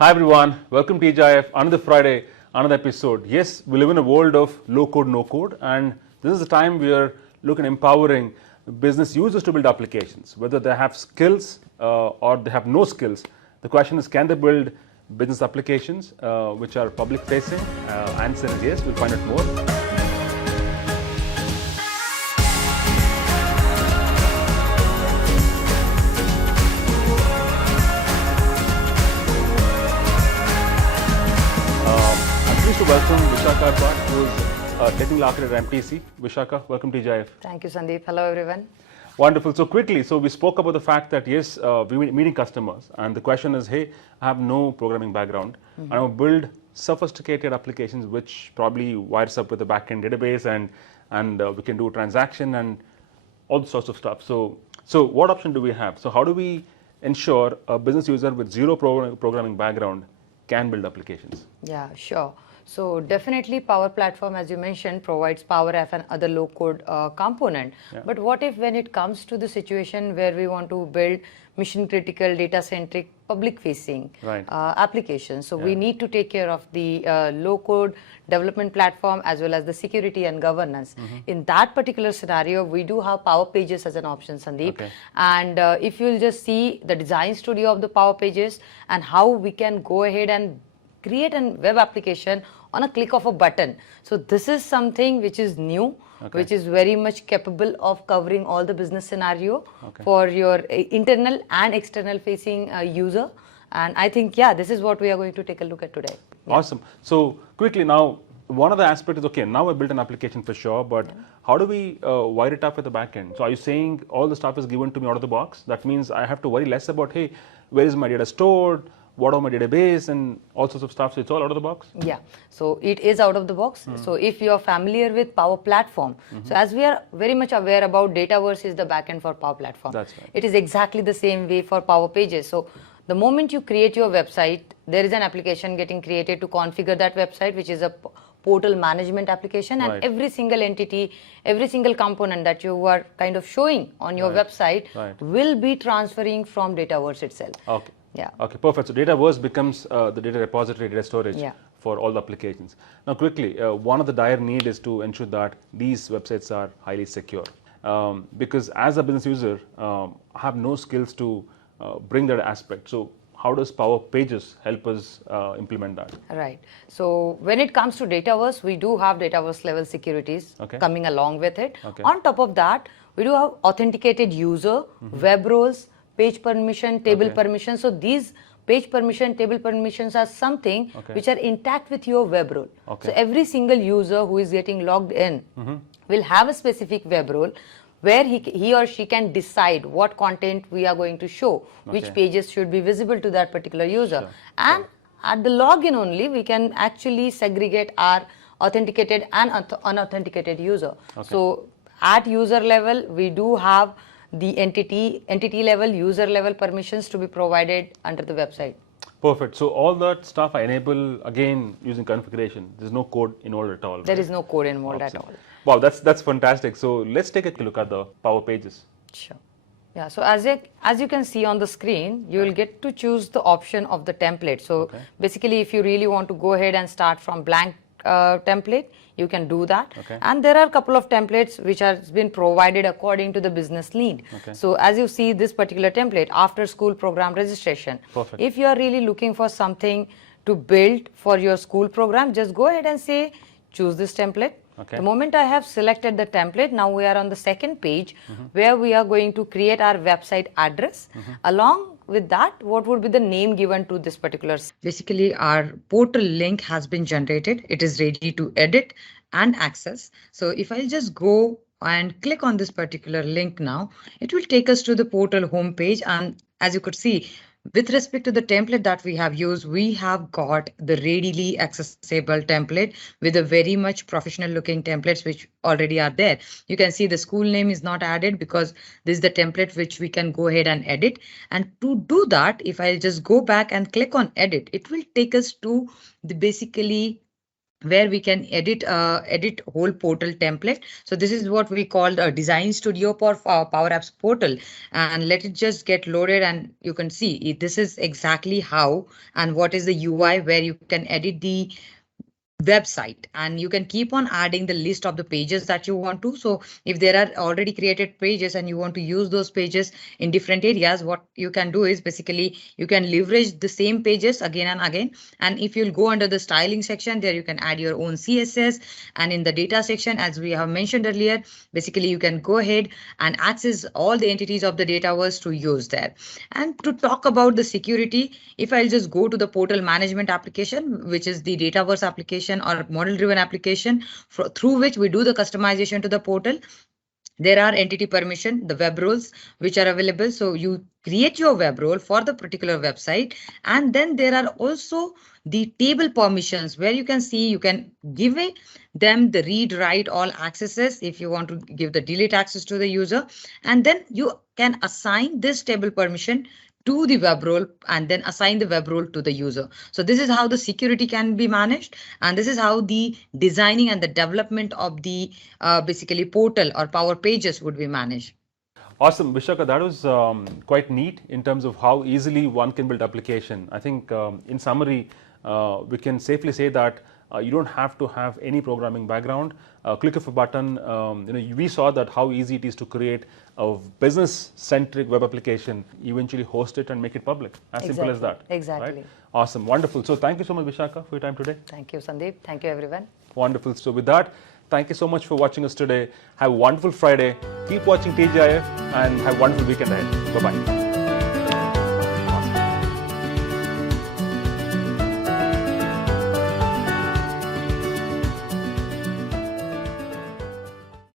Hi everyone, welcome to TGIF, another Friday, another episode. Yes, we live in a world of low code, no code, and this is the time we are looking at empowering business users to build applications, whether they have skills or they have no skills. The question is, can they build business applications which are public facing? Answer is yes, we'll find out more. To welcome Vishakha Bhatt, who is technical architect at MTC. Vishakha, welcome to TGIF. Thank you, Sandeep. Hello, everyone. Wonderful. So quickly, we spoke about the fact that yes, we're meeting customers, and the question is, hey, I have no programming background. I want to build sophisticated applications which probably wires up with a backend database, and we can do a transaction and all sorts of stuff. So what option do we have? So how do we ensure a business user with zero programming background can build applications? Yeah, sure. So definitely Power Platform, as you mentioned, provides Power App and other low-code component. Yeah. But what if when it comes to the situation where we want to build mission-critical, data-centric, public-facing applications? So we need to take care of the low-code development platform as well as the security and governance. In that particular scenario, we do have Power Pages as an option, Sandeep. And if you'll just see the design studio of the Power Pages and how we can go ahead and create a web application on a click of a button. So this is something which is new, which is very much capable of covering all the business scenario for your internal and external facing user. And I think, this is what we are going to take a look at today. Awesome. So quickly now, one of the aspects is, okay, now I built an application for sure, but how do we wire it up with the backend? So are you saying all the stuff is given to me out of the box? That means I have to worry less about, hey, where is my data stored? What are my database and all sorts of stuff? So it's all out of the box? Yeah, so it is out of the box. So if you're familiar with Power Platform, so as we are very much aware about Dataverse is the backend for Power Platform. That's right. It is exactly the same way for Power Pages. So the moment you create your website, there is an application getting created to configure that website, which is a portal management application, and every single entity, every single component that you are kind of showing on your website will be transferring from Dataverse itself. Okay. Yeah. Okay, perfect. So Dataverse becomes the data repository, data storage for all the applications. Now quickly, one of the dire need is to ensure that these websites are highly secure. Because as a business user, I have no skills to bring that aspect. So how does Power Pages help us implement that? Right. So when it comes to Dataverse, we do have Dataverse level securities coming along with it. On top of that, we do have authenticated user, web roles, page permission, table permission. So these page permission, table permissions are something which are intact with your web role. So every single user who is getting logged in will have a specific web role where he or she can decide what content we are going to show, which pages should be visible to that particular user. And at the login only, we can actually segregate our authenticated and unauthenticated user. So at user level, we do have the entity level, user level permissions to be provided under the website. Perfect. So all that stuff I enable again using configuration. There's no code involved at all. There is no code involved at all. Wow, that's fantastic. So let's take a look at the Power Pages. Sure. Yeah. So as you can see on the screen, you will get to choose the option of the template. So basically, if you really want to go ahead and start from blank template, you can do that. And there are a couple of templates which has been provided according to the business need. So as you see this particular template, after school program registration. If you are really looking for something to build for your school program, just go ahead and say, choose this template. The moment I have selected the template, now we are on the second page where we are going to create our website address. Along with that, what would be the name given to this particular? Basically, our portal link has been generated. It is ready to edit and access. So if I just go and click on this particular link now, it will take us to the portal homepage. And as you could see, with respect to the template that we have used, we have got the readily accessible template with a very much professional looking templates which already are there. You can see the school name is not added because this is the template which we can go ahead and edit. And to do that, if I just go back and click on edit, it will take us to the basically where we can edit whole portal template. So this is what we call a design studio for Power Apps portal, and let it just get loaded, and you can see this is exactly how and what is the UI where you can edit the website, and you can keep on adding the list of the pages that you want to. So if there are already created pages and you want to use those pages in different areas, what you can do is basically you can leverage the same pages again and again. And if you'll go under the styling section, there you can add your own CSS, and in the data section, as we have mentioned earlier, basically you can go ahead and access all the entities of the Dataverse to use there. And to talk about the security, if I'll just go to the portal management application, which is the Dataverse application or model driven application through which we do the customization to the portal, there are entity permission, the web roles which are available. So you create your web role for the particular website, and then there are also the table permissions where you can see you can give them the read, write, all accesses if you want to give the delete access to the user, and then you can assign this table permission to the web role and then assign the web role to the user. So this is how the security can be managed, and this is how the designing and the development of the basically portal or Power Pages would be managed. Awesome, Vishaka, that was quite neat in terms of how easily one can build application. I think in summary, we can safely say that you don't have to have any programming background. Click of a button, we saw that how easy it is to create a business-centric web application, eventually host it and make it public. As simple as that. Exactly. Right? Awesome, wonderful. So thank you so much, Vishaka, for your time today. Thank you, Sandeep. Thank you, everyone. Wonderful. So with that, thank you so much for watching us today. Have a wonderful Friday. Keep watching TGIF and have a wonderful weekend ahead. Bye-bye.